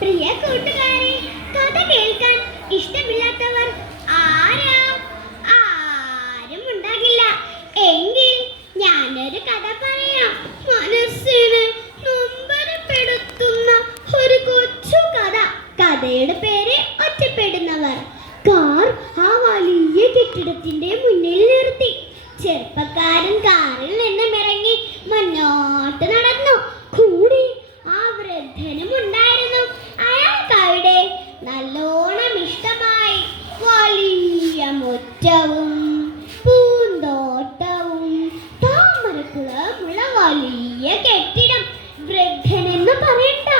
പ്രിയ കൂട്ടുകാരെ കഥ കേൾക്കാൻ ഇഷ്ടമില്ലാത്തവർ ആരാ? ആരും ഉണ്ടാകില്ല. എങ്കിൽ ഞാനൊരു കഥ പറയാം. മനസ്സിന് നൊമ്പരപ്പെടുത്തുന്ന ഒരു കൊച്ചു കഥ. കഥയുടെ പേര് ഒറ്റപ്പെടുന്നവർ. കാർ ആ വലിയ കെട്ടിടത്തിന്റെ മുന്നിൽ നിർത്തി. ചെറുപ്പക്കാരൻ കാറിൽ നിന്നും ഇറങ്ങി മുന്നോട്ട് നടന്നു. താമരക്കുളമുള്ള വലിയ കെട്ടിടം. വൃദ്ധനെന്ന് പറയണ്ട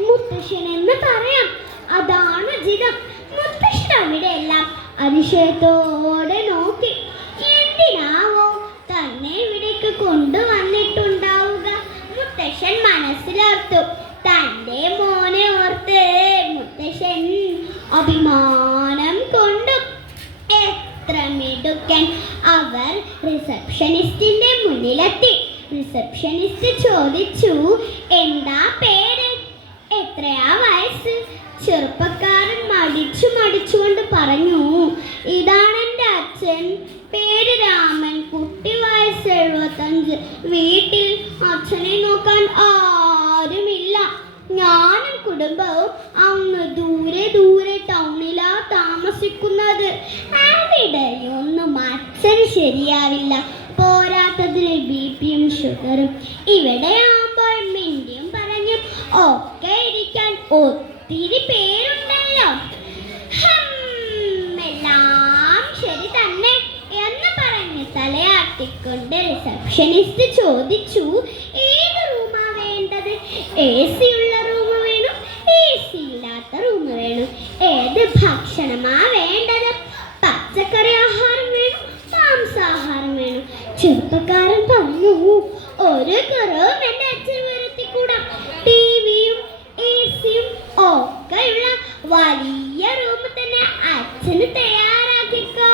മുത്തശ്ശനെന്ന് പറയാം. അതാണ് ജിതം മുത്തശ്ശൻ അവിടെ എല്ലാം അതിശയത്തോടെ നോക്കി. എന്തിനാവോ തന്നെ ഇവിടേക്ക് കൊണ്ടുവന്നിട്ടുണ്ടാവുക. മുത്തശ്ശൻ മനസ്സിലോർത്തു. തന്റെ മോനെ ഓർത്ത് മുത്തശ്ശൻ അഭിമാനം കൊണ്ടു. എത്ര മിടുക്കൻ അവർ റിസപ്ഷനിസ്റ്റിന്റെ മുന്നിലെത്തി. റിസപ്ഷനിസ്റ്റ് ചോദിച്ചു എന്താ പേര്? എത്രയാ വയസ്സ്? ചെറുപ്പക്കാരൻ മടിച്ചു മടിച്ചുകൊണ്ട് പറഞ്ഞു ഇതാണ് എന്റെ അച്ഛൻ. പേര് രാമൻ. കുട്ടി വയസ്സ് എഴുപത്തഞ്ച്. വീട്ടിൽ അച്ഛനെ നോക്കാൻ ആരുമില്ല. ഞാനും കുടുംബവും അങ്ങ് ദൂരെ ദൂരെ ടൗണിലാ താമസിക്കുന്നത്. ശരിയാവില്ല. പോരാത്തതിന് ബി പിയും ഷുഗറും ഇവിടെ ആകുമ്പോൾ മിണ്ടിയും പറഞ്ഞും ഒക്കെ ഇരിക്കാൻ ഒത്തിരി പേരുണ്ടല്ലോ. എല്ലാം ശരി തന്നെ എന്ന് പറഞ്ഞ് തലയാട്ടിക്കൊണ്ട് റിസപ്ഷനിസ്റ്റ് ചോദിച്ചു ഏത് റൂമാ വേണ്ടത്? എ സി ഉള്ള റൂം വേണം? എ സി ഇല്ലാത്ത റൂം വേണം? ഏത് ഭക്ഷണമാ വേണ്ടത് പച്ചക്കറി ആഹാരം വേണം മാംസാഹാരം വേണം ചെറുപ്പക്കാരൻ പറഞ്ഞു ഒരു കുറവും എന്റെ അച്ഛൻ വരുത്തിക്കൂടാ. ടി വിയും എ സിയും ഒക്കെയുള്ള വലിയ റൂം തന്നെ അച്ഛന് തയ്യാറാക്കിക്കോ.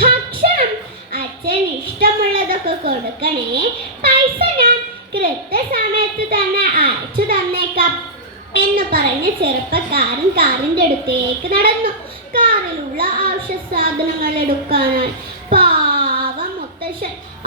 ഭക്ഷണം അച്ഛൻ ഇഷ്ടമുള്ളതൊക്കെ കൊടുക്കണേ. പൈസ ഞാൻ കൃത്യസമയത്ത് തന്നെ അയച്ചു തന്നേക്കാം എന്ന് പറഞ്ഞ് ചെറുപ്പക്കാരൻ കാറിന്റെ അടുത്തേക്ക് നടന്നു. കാറിലുള്ള ആവശ്യ സാധനങ്ങൾ എടുക്കാനായി.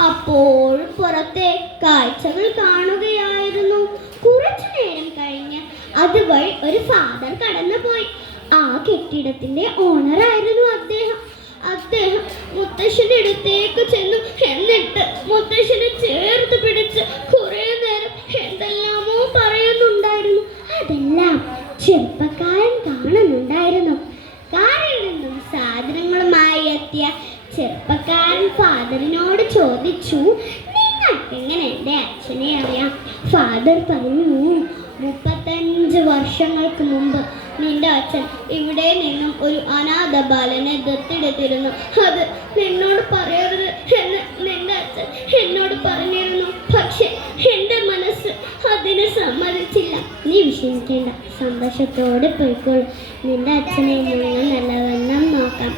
അപ്പോഴും പുറത്തെ കാഴ്ചകൾ കാണുകയായിരുന്നു. കുറച്ചു നേരം കഴിഞ്ഞ് അതുവഴി ഒരു ഫാദർ കടന്നുപോയി. ആ കെട്ടിടത്തിന്റെ ഓണർ ആയിരുന്നു അദ്ദേഹം. അദ്ദേഹം മുത്തശ്ശന്റെ അടുത്തേക്ക് ചെന്നു. എന്നിട്ട് മുത്തശ്ശനെ ചേർത്ത് പിടിച്ച് കുറെ നേരം എന്തെല്ലാമോ പറയുന്നുണ്ടായിരുന്നു. അതെല്ലാം ചെറുപ്പക്കാരൻ കാണുന്നുണ്ടായിരുന്നു. കാറിൽ നിന്നും സാധനങ്ങളുമായി എത്തിയ ചെറുപ്പക്കാരൻ ഫാദറിനോട് ചോദിച്ചു നിങ്ങൾക്ക് എങ്ങനെ എന്റെ അച്ഛനെ അറിയാം? ഫാദർ പറഞ്ഞു മുപ്പത്തഞ്ച് വർഷങ്ങൾക്ക് മുമ്പ് നിന്റെ അച്ഛൻ ഇവിടെ നിന്നും ഒരു അനാഥ ബാലനെ ദത്തെടുത്തിരുന്നു അത് നിന്നോട് പറയരുത് എന്ന് നിന്റെ അച്ഛൻ എന്നോട് പറഞ്ഞിരുന്നു. പക്ഷെ എന്റെ മനസ്സ് അതിന് സമ്മതിച്ചില്ല. നീ വിഷമിക്കേണ്ട സന്തോഷത്തോടെ പോയിക്കോളൂ. നിന്റെ അച്ഛനെ ഞങ്ങൾ നല്ലവണ്ണം നോക്കാം.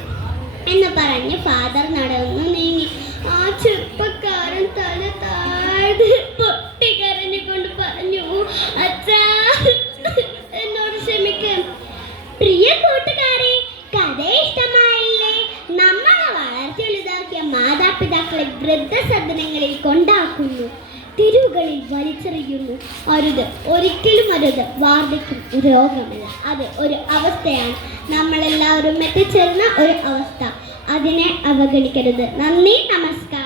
എന്ന് പറഞ്ഞ് ഫാദർ നടന്നു നീങ്ങി. ആ ചെറുപ്പക്കാരൻ തല താഴ്ന്ന് പൊട്ടിക്കരഞ്ഞുകൊണ്ട് പറഞ്ഞു അച്ഛാ എന്നോട് ക്ഷമിക്കാം. പ്രിയ കൂട്ടുകാരെ കഥ ഇഷ്ടമായില്ലേ? നമ്മളെ വളർത്തി വലുതാക്കിയ മാതാപിതാക്കളെ വൃദ്ധസദനങ്ങളിൽ കൊണ്ടാക്കുന്നു. തെരുവുകളിൽ വലിച്ചെറിയുന്നു. അരുത് ഒരിക്കലും അരുത്. വാർദ്ധക്യം രോഗമില്ല. അത് ഒരു അവസ്ഥയാണ്. നമ്മളെല്ലാവരും എത്തിച്ചേർന്ന ഒരു അവസ്ഥ. അതിനെ അവഗണിക്കരുത്. നന്ദി നമസ്കാരം.